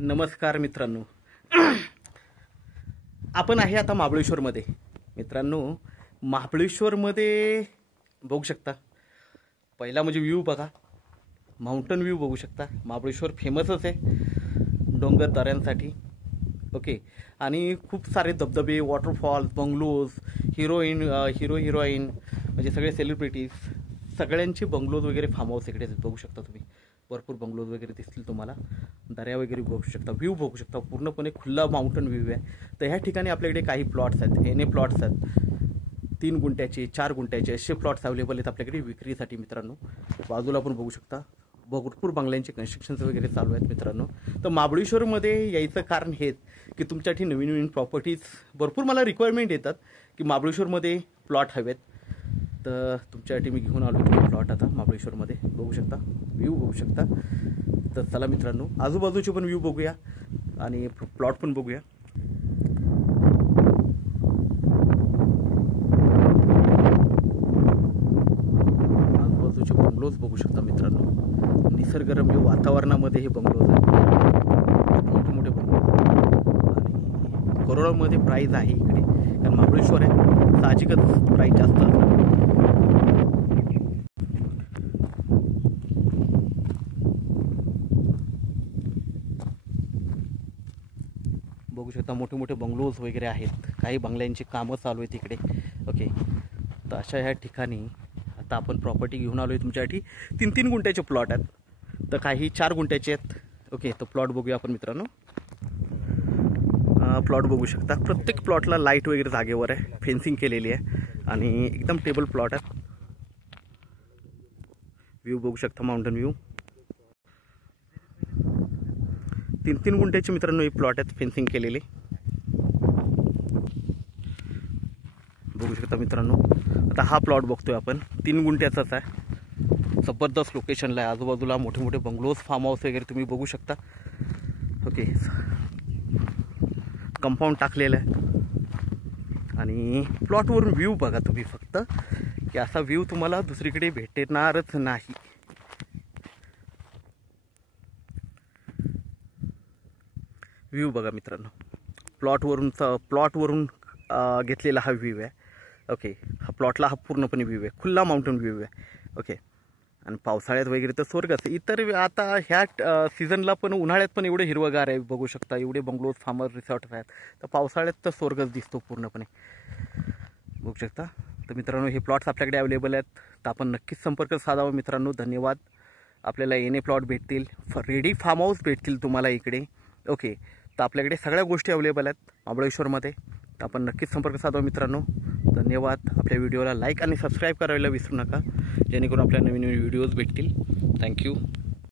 नमस्कार मित्रांनो, आपण आहे आता महाबळेश्वरमध्ये. मित्रांनो, महाबळेश्वरमध्ये बघू शकता, पहिला म्हणजे व्ह्यू बघा, माउंटन व्ह्यू बघू शकता. महाबळेश्वर फेमसच आहे डोंगर दऱ्यांसाठी. ओके, आणि खूप सारे धबधबे, वॉटरफॉल्स, बंगलोज, हिरोईन म्हणजे सगळे सेलिब्रिटीज, सगळ्यांचे बंगलोज वगैरे, फार्म हाऊस इकडे बघू शकता तुम्ही. भरपूर बंगलोज वगैरे दिसतील तुम्हाला, दर्या वगैरे बघू शकता, व्ह्यू बघू शकता. पूर्णपणे खुल्ला माउंटन व्ह्यू आहे. तर ह्या ठिकाणी आपल्याकडे काही प्लॉट्स आहेत, एनए प्लॉट्स आहेत, 3 गुंठ्याचे, 4 गुंठ्याचे असे प्लॉट्स अवेलेबल आहेत आपल्याकडे विक्रीसाठी. मित्रांनो, बाजूला पण बघू शकता भरपूर बंगल्यांचे कन्स्ट्रक्शन्स वगैरे चालू आहेत. मित्रांनो, तर महाबळेश्वरमध्ये यायचं कारण हेच की तुमच्यासाठी नवीन नवीन प्रॉपर्टीज भरपूर मला रिक्वायरमेंट येतात की महाबळेश्वरमध्ये प्लॉट हवेत. तर तुमच्यासाठी मी घेऊन आलो तुम्ही प्लॉट आता महाबळेश्वरमध्ये बघू शकता, व्ह्यू बघू शकता. तर चला मित्रांनो, आजूबाजूचे पण व्ह्यू बघूया आणि प्लॉट पण बघूया. आजूबाजूचे बंगलोज बघू शकता मित्रांनो, निसर्गरम्य वातावरणामध्ये हे बंगलोज आहेत, मोठे मोठे बंगलोज. आणि करोडोमध्ये प्राईज आहे इकडे, कारण महाबळेश्वर आहे, साहजिकच प्राईज जास्त असतात. बघू शकता मोठे मोठे बंगलोज वगैरे आहेत, काही बंगल्यांची कामं चालू आहेत इकडे. ओके, तर अशा ह्या ठिकाणी आता आपण प्रॉपर्टी घेऊन आलो आहे तुमच्यासाठी. 3 गुंठ्याचे प्लॉट आहेत, तर काही 4 गुंठ्याचे आहेत. ओके, तर प्लॉट बघूया आपण मित्रांनो. प्लॉट बघू शकता, प्रत्येक प्लॉटला लाईट वगैरे जागेवर आहे, फेन्सिंग केलेली आहे आणि एकदम टेबल प्लॉट आहे. व्ह्यू बघू शकता, माउंटन व्ह्यू. 3 गुंठ्याचे मित्रांनो हे प्लॉट आहेत, फेन्सिंग केलेले बघू शकता मित्रांनो. आता हा प्लॉट बघतोय आपण, 3 गुंठ्याचाच आहे, जबरदस्त लोकेशनला आहे. आजूबाजूला मोठे मोठे बंगलोज, फार्म हाऊस वगैरे तुम्ही बघू शकता. ओके, कंपाऊंड टाकलेलं आहे आणि प्लॉटवरून व्ह्यू बघा तुम्ही फक्त, की असा व्ह्यू तुम्हाला दुसरीकडे भेटणारच नाही. व्ह्यू बघा मित्रांनो, प्लॉटवरून घेतलेला हा व्ह्यू आहे. ओके, हा प्लॉटला हा पूर्णपणे व्ह्यू आहे, खुल्ला माउंटन व्ह्यू आहे. ओके, आणि पावसाळ्यात वगैरे तर स्वर्गच. इतर आता ह्या सीझनला पण, उन्हाळ्यात पण एवढे हिरवगार आहे बघू शकता, एवढे बंगलोज, फार्मर रिसॉर्ट आहेत. तर पावसाळ्यात तर स्वर्गच दिसतो पूर्णपणे बघू शकता. तर मित्रांनो, हे प्लॉट्स आपल्याकडे अवेलेबल आहेत, तर आपण नक्कीच संपर्क साधावा मित्रांनो. धन्यवाद. आपल्याला एनए प्लॉट भेटतील, रेडी फार्म हाऊस भेटतील तुम्हाला इकडे. ओके, तर आपल्याकडे सगळ्या गोष्टी अवेलेबल आहेत महाबळेश्वरमध्ये, तर आपण नक्कीच संपर्क साधावा मित्रांनो. धन्यवाद. आपल्या व्हिडिओला लाईक आणि सबस्क्राईब करायला विसरू नका, जेणेकरून आपल्या नवीन नवीन व्हिडिओज भेटतील. थँक्यू.